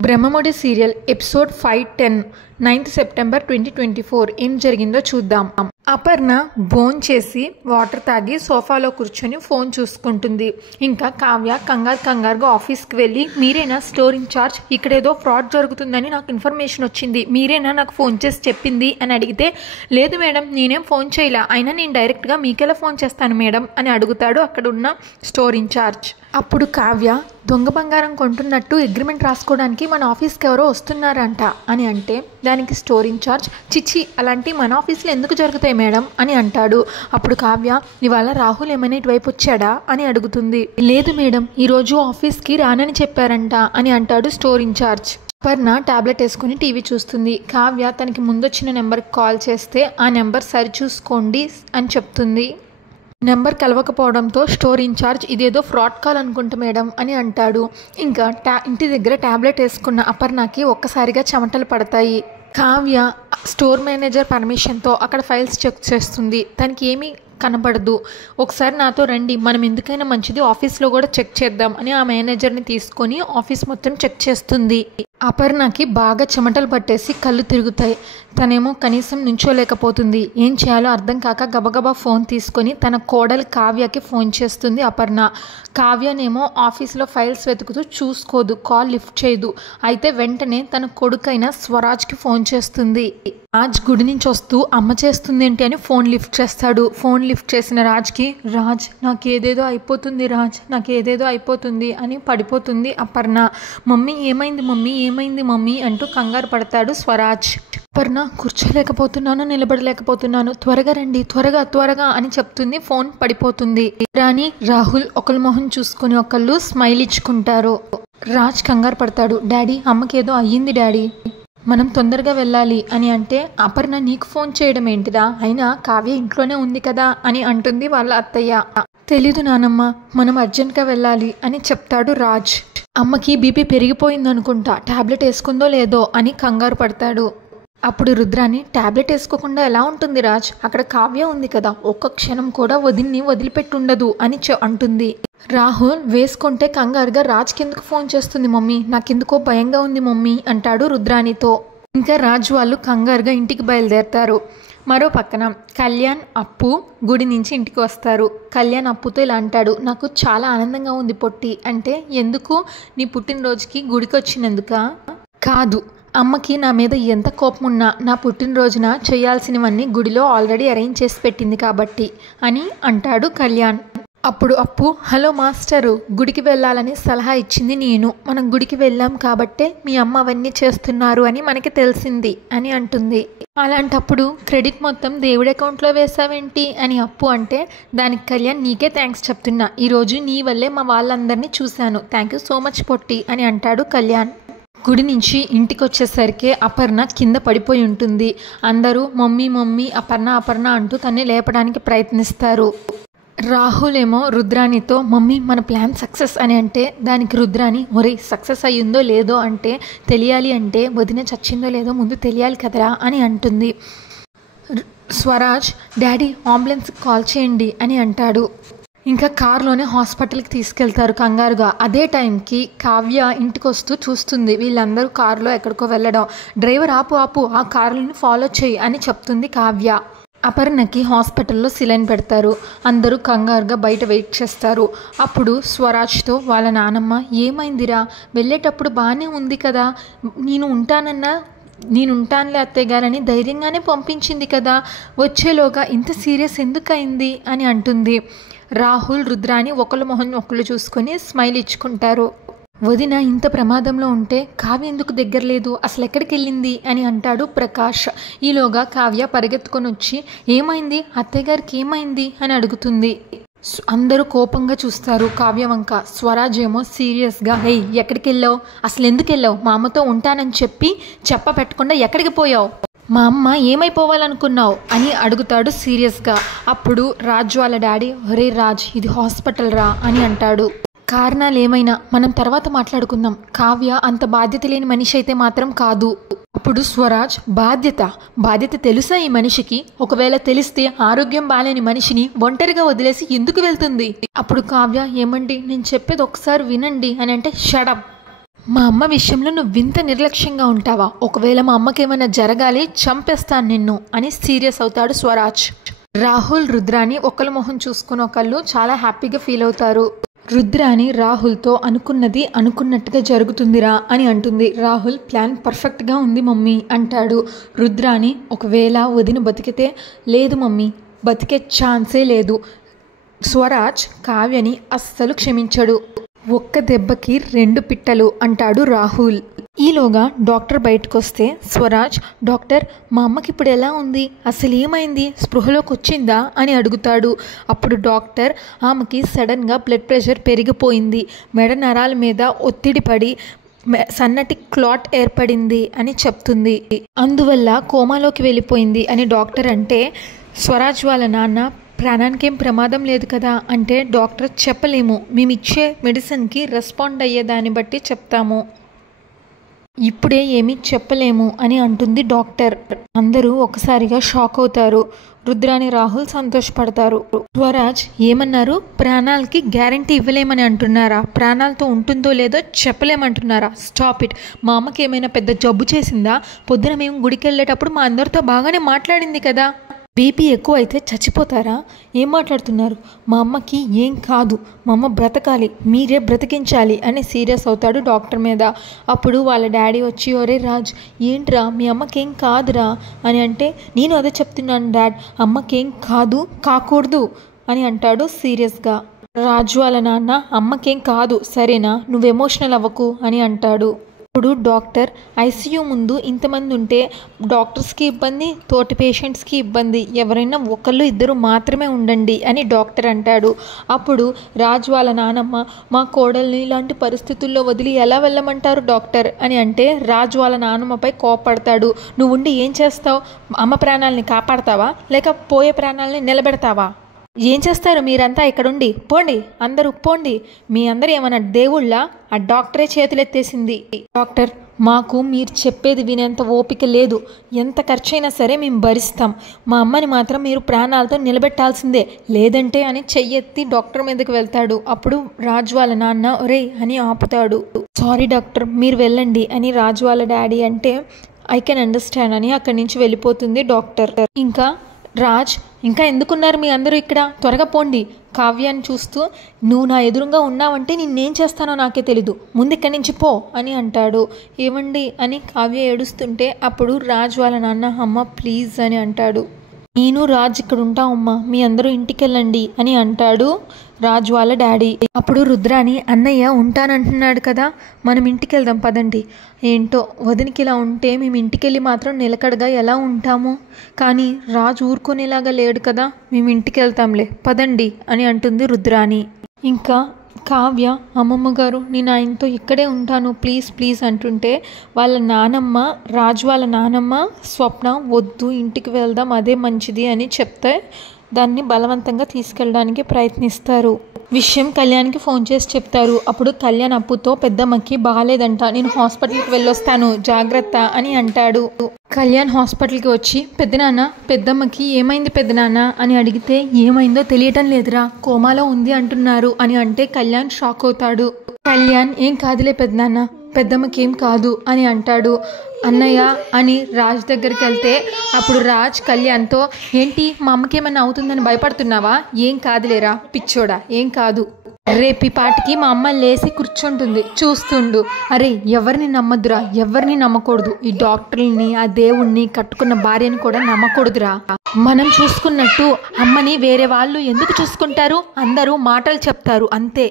Brahmamudi serial episode 510 9th September 2024 ఏం జరిగిందో చూద్దాం. అపర్ణ భోన్ చేసి వాటర్ తాగి సోఫాలో కూర్చొని ఫోన్ చూసుకుంటుంది. ఇంకా కావ్య కంగారుగా ఆఫీస్కి వెళ్ళి, మీరేనా స్టోర్ ఇన్ఛార్జ్, ఇక్కడేదో ఫ్రాడ్ జరుగుతుందని నాకు ఇన్ఫర్మేషన్ వచ్చింది, మీరేనా నాకు ఫోన్ చేసి చెప్పింది అని అడిగితే, లేదు మేడం నేనేం ఫోన్ చేయలే, అయినా నేను డైరెక్ట్గా మీకెలా ఫోన్ చేస్తాను మేడం అని అడుగుతాడు అక్కడున్న స్టోర్ ఇన్ఛార్జ్. అప్పుడు కావ్య దొంగ బంగారం కొంటున్నట్టు అగ్రిమెంట్ రాసుకోవడానికి మన ఆఫీస్కి ఎవరో వస్తున్నారంట అని అంటే, దానికి స్టోర్ ఇన్ఛార్జ్, చిచ్చి అలాంటి మన ఆఫీస్లో ఎందుకు జరుగుతాయి మేడం అని అంటాడు. అప్పుడు కావ్య, ఇవాళ రాహుల్ ఏమైనా ఇటువైపు వచ్చాడా అని అడుగుతుంది. లేదు మేడం ఈరోజు ఆఫీస్కి రానని చెప్పారంట అని అంటాడు స్టోర్ ఇన్ఛార్జ్. అపర్ణ టాబ్లెట్ వేసుకుని టీవీ చూస్తుంది. కావ్య తనకి ముందొచ్చిన నెంబర్కి కాల్ చేస్తే ఆ నెంబర్ సరిచూసుకోండి అని చెప్తుంది. నెంబర్ కలవకపోవడంతో స్టోర్ ఇన్ఛార్జ్, ఇదేదో ఫ్రాడ్ కాల్ అనుకుంటా మేడం అని అంటాడు. ఇంకా ఇంటి దగ్గర టాబ్లెట్ వేసుకున్న అపర్ణకి ఒక్కసారిగా చెమటలు పడతాయి. కావ్య స్టోర్ మేనేజర్ పర్మిషన్తో అక్కడ ఫైల్స్ చెక్ చేస్తుంది. తనకి ఏమీ కనబడదు. ఒకసారి నాతో రండి, మనం ఎందుకైనా మంచిది ఆఫీస్లో కూడా చెక్ చేద్దాం అని ఆ మేనేజర్ని తీసుకొని ఆఫీస్ మొత్తం చెక్ చేస్తుంది. అపర్ణకి బాగా చెమటలు పట్టేసి కళ్ళు తిరుగుతాయి. తనేమో కనీసం నుంచోలేకపోతుంది. ఏం చేయాలో అర్థం కాక గబగబా ఫోన్ తీసుకొని తన కోడలు కావ్యకి ఫోన్ చేస్తుంది అపర్ణ. కావ్యనేమో ఆఫీస్లో ఫైల్స్ వెతుకుతూ చూసుకోదు, కాల్ లిఫ్ట్ చేయదు. అయితే వెంటనే తన కొడుకైన స్వరాజ్కి ఫోన్ చేస్తుంది. రాజ్ గుడి నుంచి వస్తూ అమ్మ చేస్తుంది ఏంటి అని ఫోన్ లిఫ్ట్ చేస్తాడు. ఫోన్ లిఫ్ట్ చేసిన రాజ్కి, రాజ్ నాకేదేదో అయిపోతుంది, రాజ్ నాకేదేదో అయిపోతుంది అని పడిపోతుంది అపర్ణ. మమ్మీ ఏమైంది మమ్మీ, ఏమైంది మమ్మీ అంటూ కంగారు పడతాడు స్వరాజ్. అపర్ణ కూర్చోలేకపోతున్నాను, నిలబడలేకపోతున్నాను, త్వరగా రండి, త్వరగా అని చెప్తుంది. ఫోన్ పడిపోతుంది. రాణి రాహుల్ ఒకళ్ళ మొహం చూసుకుని ఒకళ్ళు స్మైల్ ఇచ్చుకుంటారు. రాజ్ కంగారు పడతాడు. డాడీ అమ్మకేదో అయ్యింది డాడీ, మనం తొందరగా వెళ్ళాలి అని అంటే, అపర్ణ నీకు ఫోన్ చేయడం ఏంటిదా, అయినా కావ్య ఇంట్లోనే ఉంది కదా అని అంటుంది వాళ్ళ అత్తయ్య. తెలీదు నానమ్మ, మనం అర్జెంట్గా వెళ్ళాలి అని చెప్తాడు రాజ్. అమ్మకి బీపీ పెరిగిపోయింది అనుకుంటా, టాబ్లెట్ వేసుకుందో లేదో అని కంగారు పడతాడు. అప్పుడు రుద్రాని, టాబ్లెట్ వేసుకోకుండా ఎలా ఉంటుంది రాజ్, అక్కడ కావ్య ఉంది కదా, ఒక్క క్షణం కూడా వదిలిపెట్టుండదు అని అంటుంది. రాహుల్ వేసుకుంటే కంగారుగా రాజ్కి ఎందుకు ఫోన్ చేస్తుంది మమ్మీ, నాకెందుకో భయంగా ఉంది మమ్మీ అంటాడు రుద్రానితో. ఇంకా రాజ్ వాళ్ళు కంగారుగా ఇంటికి బయలుదేరతారు. మరో పక్కన కళ్యాణ్ అప్పు గుడి నుంచి ఇంటికి వస్తారు. కళ్యాణ్ అప్పుతో ఇలా అంటాడు, నాకు చాలా ఆనందంగా ఉంది పొట్టి. అంటే ఎందుకు, నీ పుట్టినరోజుకి గుడికి వచ్చినందుక? కాదు, అమ్మకి నా మీద ఎంత కోపం ఉన్నా నా పుట్టినరోజున చేయాల్సినవన్నీ గుడిలో ఆల్రెడీ అరేంజ్ చేసి పెట్టింది కాబట్టి అని అంటాడు కళ్యాణ్. అప్పుడు అప్పు, హలో మాస్టరు, గుడికి వెళ్ళాలని సలహా ఇచ్చింది నేను, మనం గుడికి వెళ్ళాం కాబట్టే మీ అమ్మ అవన్నీ చేస్తున్నారు అని మనకి తెలిసింది అని అంటుంది. అలాంటప్పుడు క్రెడిట్ మొత్తం దేవుడి అకౌంట్లో వేసావేంటి అని అప్పు అంటే, దానికి కళ్యాణ్, నీకే థ్యాంక్స్ చెప్తున్నా, ఈరోజు నీ వల్లే మా వాళ్ళందరినీ చూశాను, థ్యాంక్ యూ సో మచ్ పొట్టి అని అంటాడు కళ్యాణ్. గుడి నుంచి ఇంటికి వచ్చేసరికి అపర్ణ కింద పడిపోయి ఉంటుంది. అందరూ మమ్మీ మమ్మీ అపర్ణ అంటూ తన్ని లేపడానికి ప్రయత్నిస్తారు. రాహుల్ ఏమో రుద్రానితో, మమ్మీ మన ప్లాన్ సక్సెస్ అని అంటే, దానికి రుద్రాని, ఒరే సక్సెస్ అయ్యిందో లేదో అంటే తెలియాలి అంటే వదిన చచ్చిందో లేదో ముందు తెలియాలి కదరా అని అంటుంది. స్వరాజ్, డాడీ అంబులెన్స్కి కాల్ చేయండి అని అంటాడు. ఇంకా కారులోనే హాస్పిటల్కి తీసుకెళ్తారు కంగారుగా. అదే టైంకి కావ్య ఇంటికి వస్తూ చూస్తుంది వీళ్ళందరూ కారులో ఎక్కడికో వెళ్ళడం. డ్రైవర్ ఆపు, ఆ కారుని ఫాలో చేయి అని చెప్తుంది కావ్య. అపర్ణకి హాస్పిటల్లో సిలైన్ పెడతారు. అందరూ కంగారుగా బయట వెయిట్ చేస్తారు. అప్పుడు స్వరాజ్తో వాళ్ళ నానమ్మ, ఏమైందిరా, వెళ్ళేటప్పుడు బాగానే ఉంది కదా, నేను ఉంటానులే అత్తయ్య గారని ధైర్యంగానే పంపించింది కదా, వచ్చేలోగా ఇంత సీరియస్ ఎందుకు అయింది అని అంటుంది. రాహుల్ రుద్రాని ఒకళ్ళ మొహం ఒకళ్ళు చూసుకొని స్మైల్ ఇచ్చుకుంటారు. వదిన ఇంత ప్రమాదంలో ఉంటే కావ్య ఎందుకు దగ్గర లేదు, అసలు ఎక్కడికి వెళ్ళింది అని అంటాడు ప్రకాష్. ఈలోగా కావ్య పరిగెత్తుకొని వచ్చి, ఏమైంది అత్తయ్య గారికి ఏమైంది అని అడుగుతుంది. అందరూ కోపంగా చూస్తారు కావ్య వంక. స్వరాజ్ ఏమో సీరియస్గా, హే ఎక్కడికి వెళ్ళావు, అసలు ఎందుకు వెళ్ళావు, మా అమ్మతో ఉంటానని చెప్ప పెట్టకుండా ఎక్కడికి పోయావు, మా అమ్మ ఏమైపోవాలనుకున్నావు అని అడుగుతాడు సీరియస్గా. అప్పుడు రాజ్ వాళ్ళ డాడీ, ఒరే రాజ్ ఇది హాస్పిటల్ రా అని అంటాడు. కారణాలు ఏమైనా మనం తర్వాత మాట్లాడుకుందాం, కావ్య అంత బాధ్యత లేని మనిషి అయితే మాత్రం కాదు. అప్పుడు స్వరాజ్, బాధ్యత తెలుసా ఈ మనిషికి, ఒకవేళ తెలిస్తే ఆరోగ్యం బాలేని మనిషిని ఒంటరిగా వదిలేసి ఎందుకు వెళ్తుంది? అప్పుడు కావ్య, ఏమండి నేను చెప్పేది ఒకసారి వినండి అని అంటే, షడప్, మా అమ్మ విషయంలో నువ్వు వింత నిర్లక్ష్యంగా ఉంటావా? ఒకవేళ మా అమ్మకి ఏమైనా జరగాలి చంపేస్తాను నిన్ను అని సీరియస్ అవుతాడు స్వరాజ్. రాహుల్ రుద్రాని ఒకళ్ళ మొహం చూసుకుని ఒకళ్ళు చాలా హ్యాపీగా ఫీల్ అవుతారు. రుద్రాని రాహుల్తో అనుకున్నది అనుకున్నట్టుగా జరుగుతుందిరా అని అంటుంది. రాహుల్ ప్లాన్ పర్ఫెక్ట్గా ఉంది మమ్మీ అంటాడు. రుద్రాని ఒకవేళ వదిన బతికితే, లేదు మమ్మీ బతికే ఛాన్సే లేదు. స్వరాజ్ కావ్యని అస్సలు క్షమించడు. ఒక్క దెబ్బకి 2 పిట్టలు అంటాడు రాహుల్. ఈలోగా డాక్టర్ బయటకు వస్తే స్వరాజ్, డాక్టర్ మా అమ్మకి ఇప్పుడు ఎలా ఉంది, అసలు ఏమైంది, స్పృహలోకి వచ్చిందా అని అడుగుతాడు. అప్పుడు డాక్టర్ ఆమెకి సడన్గా బ్లడ్ ప్రెషర్ పెరిగిపోయింది, మెడ నరాల మీద ఒత్తిడి పడి సన్నటి క్లాట్ ఏర్పడింది అని చెప్తుంది. అందువల్ల కోమాలోకి వెళ్ళిపోయింది అని డాక్టర్ అంటే, స్వరాజ్ వాళ్ళ నాన్న ప్రాణానికేం ప్రమాదం లేదు కదా అంటే డాక్టర్ చెప్పలేము, మేము ఇచ్చే మెడిసిన్కి రెస్పాండ్ అయ్యేదాన్ని బట్టి చెప్తాము, ఇప్పుడే ఏమీ చెప్పలేము అని అంటుంది డాక్టర్. అందరూ ఒకసారిగా షాక్ అవుతారు. రుద్రాని రాహుల్ సంతోషపడతారు. స్వరాజ్ ఏమన్నారు, ప్రాణాలకి గ్యారంటీ ఇవ్వలేమని అంటున్నారా? ప్రాణాలతో ఉంటుందో లేదో చెప్పలేమంటున్నారా? Stop it. మా అమ్మకి ఏమైనా పెద్ద జబ్బు చేసిందా? పొద్దున మేము గుడికి వెళ్ళేటప్పుడు మా అందరితో బాగానే మాట్లాడింది కదా. బీపీ ఎక్కువ అయితే చచ్చిపోతారా? ఏం మాట్లాడుతున్నారు? మా అమ్మకి ఏం కాదు, మా అమ్మ బ్రతకాలి, మీరే బ్రతికించాలి అని సీరియస్ అవుతాడు డాక్టర్ మీద. అప్పుడు వాళ్ళ డాడీ వచ్చి, ఒరే రాజ్ ఏంట్రా మీ అమ్మకేం కాదురా అని అంటే, నేను అదే చెప్తున్నాను డాడ్, అమ్మకేం కాదు కాకూడదు అని అంటాడు సీరియస్గా. రాజు వాళ్ళ నాన్న అమ్మకేం కాదు సరేనా, నువ్వు ఎమోషనల్ అవ్వకు అని అంటాడు. ఇప్పుడు డాక్టర్ ఐసీయూ ముందు ఇంతమంది ఉంటే డాక్టర్స్కి ఇబ్బంది, తోటి పేషెంట్స్కి ఇబ్బంది, ఎవరైనా ఒకళ్ళు ఇద్దరు మాత్రమే ఉండండి అని డాక్టర్ అంటాడు. అప్పుడు రాజు వాళ్ళ నానమ్మ, మా కోడల్ని ఇలాంటి పరిస్థితుల్లో వదిలి ఎలా వెళ్ళమంటారు డాక్టర్ అని అంటే, రాజు వాళ్ళ నానమ్మపై కోపడతాడు. నువ్వు ఉండి ఏం చేస్తావు? అమ్మ ప్రాణాలని కాపాడతావా లేక పోయే ప్రాణాలని నిలబెడతావా? ఏం చేస్తారు మీరంతా ఇక్కడుండి? పోండి, అందరూ పోండి. మీ అందరూ ఏమన్నా దేవుళ్ళ? ఆ డాక్టరే చేతులెత్తేసింది. డాక్టర్ మాకు మీరు చెప్పేది వినేంత ఓపిక లేదు, ఎంత ఖర్చైనా సరే మేము భరిస్తాం, మా అమ్మని మాత్రం మీరు ప్రాణాలతో నిలబెట్టాల్సిందే, లేదంటే అని చెయ్యెత్తి డాక్టర్ మీదకి వెళ్తాడు. అప్పుడు రాజు వాళ్ళ నాన్న ఒరే అని ఆపుతాడు. సారీ డాక్టర్ మీరు వెళ్ళండి అని రాజు వాళ్ళ డాడీ అంటే, ఐ కెన్ అండర్స్టాండ్ అని అక్కడి నుంచి వెళ్ళిపోతుంది డాక్టర్. ఇంకా రాజ్, ఇంకా ఎందుకున్నారు మీ అందరూ ఇక్కడ, త్వరగా పోండి. కావ్యాన్ని చూస్తూ, నువ్వు నా ఎదురుగా ఉన్నావంటే నిన్నేం చేస్తానో నాకే తెలీదు, ముందు ఇక్కడి నుంచి పో అని అంటాడు. ఏమండి అని కావ్య ఏడుస్తుంటే అప్పుడు రాజ్ వాళ్ళ నాన్న, అమ్మ ప్లీజ్ అని అంటాడు. నేను రాజ్ ఇక్కడ ఉంటామమ్మా, మీ అందరూ ఇంటికి వెళ్ళండి అని అంటాడు రాజు వాళ్ళ డాడీ. అప్పుడు రుద్రాని, అన్నయ్య ఉంటానంటున్నాడు కదా, మనం ఇంటికి వెళ్దాం పదండి. ఏంటో వదినికి ఇలా ఉంటే మేము ఇంటికెళ్ళి మాత్రం నిలకడగా ఎలా ఉంటాము, కానీ రాజు ఊరుకునేలాగా లేడు కదా, మేము ఇంటికి వెళ్తాంలే పదండి అని అంటుంది రుద్రాని. ఇంకా కావ్య, అమ్మమ్మ గారు నేను ఆయనతో ఇక్కడే ఉంటాను ప్లీజ్ ప్లీజ్ అంటుంటే వాళ్ళ నానమ్మ, రాజు వాళ్ళ నానమ్మ స్వప్న, వద్దు ఇంటికి వెళ్దాం అదే మంచిది అని చెప్తే దాన్ని బలవంతంగా తీసుకెళ్ళడానికి ప్రయత్నిస్తారు. విషయం కళ్యాణ్కి ఫోన్ చేసి చెప్తారు. అప్పుడు కళ్యాణ్ అప్పుతో, పెద్దమ్మకి బాగాలేదంట, నేను హాస్పిటల్కి వెళ్ళొస్తాను జాగ్రత్త అని అంటాడు. కళ్యాణ్ హాస్పిటల్కి వచ్చి, పెద్దనాన్న పెద్దమ్మకి ఏమైంది పెద్దనాన్న అని అడిగితే, ఏమైందో తెలియటం లేదురా, కోమాలో ఉంది అంటున్నారు అని అంటే కళ్యాణ్ షాక్ అవుతాడు. కళ్యాణ్, ఏం కాదులే పెద్దనాన్న, పెద్దమ్మకి ఏం కాదు అని అంటాడు. అన్నయ్య అని రాజ్ దగ్గరికి వెళ్తే అప్పుడు రాజ్ కళ్యాణ్తో, ఏంటి మా అమ్మకి ఏమన్నా అవుతుందని భయపడుతున్నావా? ఏం కాదులేరా పిచ్చోడా, ఏం కాదు, రేపు పాటికి మా అమ్మ లేసి కూర్చుంటుంది చూస్తుండు. అరే ఎవరిని నమ్మద్దురా, ఎవరిని నమ్మకూడదు, ఈ డాక్టర్ని ఆ దేవుణ్ణి కట్టుకున్న భార్యని కూడా నమ్మకూడదురా. మనం చూసుకున్నట్టు అమ్మని వేరే వాళ్ళు ఎందుకు చూసుకుంటారు, అందరూ మాటలు చెప్తారు అంతే,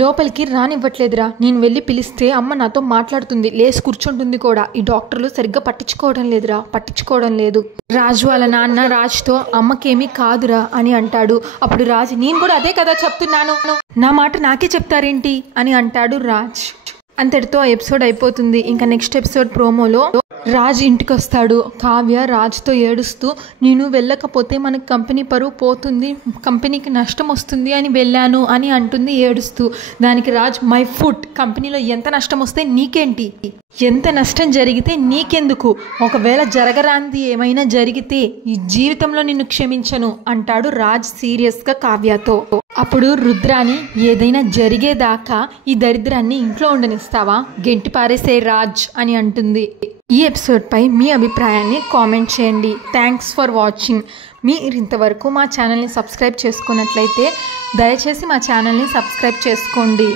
లోపలికి రానివ్వట్లేదురా, నేను వెళ్ళి పిలిస్తే అమ్మ నాతో మాట్లాడుతుంది, లేసి కూర్చుంటుంది కూడా, ఈ డాక్టర్లు సరిగ్గా పట్టించుకోవడం లేదురా, పట్టించుకోవడం లేదు. రాజు వాళ్ళ నాన్న రాజ్తో, అమ్మకేమీ కాదురా అని అంటాడు. అప్పుడు రాజ్, నేను కూడా అదే కదా చెప్తున్నాను, నా మాట నాకే చెప్తారేంటి అని అంటాడు రాజ్. అంతటితో ఎపిసోడ్ అయిపోతుంది. ఇంకా నెక్స్ట్ ఎపిసోడ్ ప్రోమోలో రాజ్ ఇంటికి వస్తాడు. కావ్య రాజ్తో ఏడుస్తూ, నేను వెళ్ళకపోతే మనకు కంపెనీ పరువు పోతుంది, కంపెనీకి నష్టం వస్తుంది అని వెళ్ళాను అని అంటుంది ఏడుస్తూ. దానికి రాజ్, మై ఫుడ్, కంపెనీలో ఎంత నష్టం వస్తే నీకేంటి, ఎంత నష్టం జరిగితే నీకెందుకు, ఒకవేళ జరగరాంది ఏమైనా జరిగితే ఈ జీవితంలో నిన్ను క్షమించను అంటాడు రాజ్ సీరియస్గా కావ్యతో. అప్పుడు రుద్రాని ఏదైనా జరిగేదాకా ఈ దరిద్రాన్ని ఇంట్లో ఉండనిస్తావా, గెంటి పారేసే రాజ్ అని అంటుంది. ఈ ఎపిసోడ్పై మీ అభిప్రాయాన్ని కామెంట్ చేయండి. Thanks for watching. మీరు ఇంతవరకు మా ఛానల్ని సబ్స్క్రైబ్ చేసుకున్నట్లయితే దయచేసి మా ఛానల్ని సబ్స్క్రైబ్ చేసుకోండి.